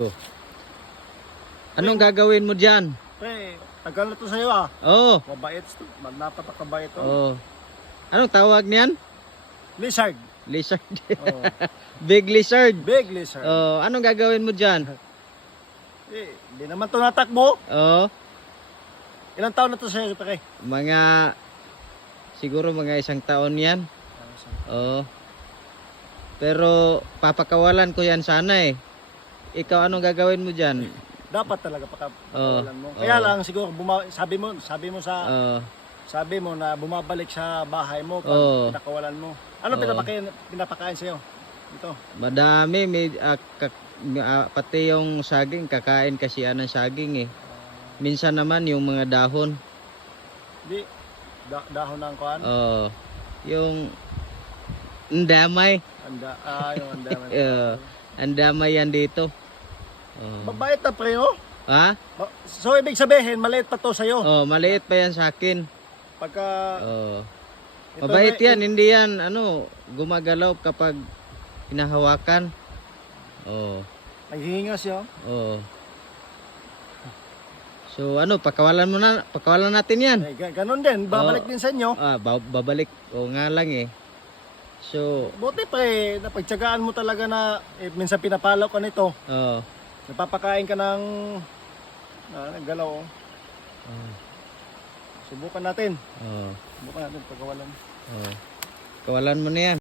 Oh. Anong gagawin mo dyan? Pre, tagal na to sa'yo ah. Oo. Mabait to. Napapakabait to. Oo. Anong tawag niyan? Lizard. Lizard. Oh. Big lizard. Big lizard. Oh, anong gagawin mo dyan? Di naman to natakbo. Oo. Ilang taon na to sa'yo, pre? Siguro mga 1 taon yan. Oo. Pero papakawalan ko yan sana eh. Ikaw anong gagawin mo dyan? Dapat talaga pakawalan mo. Kaya lang siguro sabi mo na bumabalik sa bahay mo pag pinakawalan mo. Ano pinapakain sa'yo? Ito. Madami, pati yung saging, kakain kasi yan ng saging eh. Minsan naman yung mga dahon. Di, dahon ng kuan? Oo. Yung andamay. Yung andamay. Andamay yan dito. Mabait na pre, oh. Ha? So ibig sabihin, maliit pa to sa'yo. Oh, maliit pa yan sa akin. Pagka... Mabait yan, hindi yan, gumagalaw kapag hinahawakan. Naghihinga siya. So pakawalan natin yan. Ganun din, babalik din sa inyo. Babalik. Nga lang eh. So, buti pa eh, napagtsagaan mo talaga na minsan pinapalaw ka nito. Napapakain ka ng galaw. Subukan natin. Subukan natin pagkawalan. Kawalan mo na yan.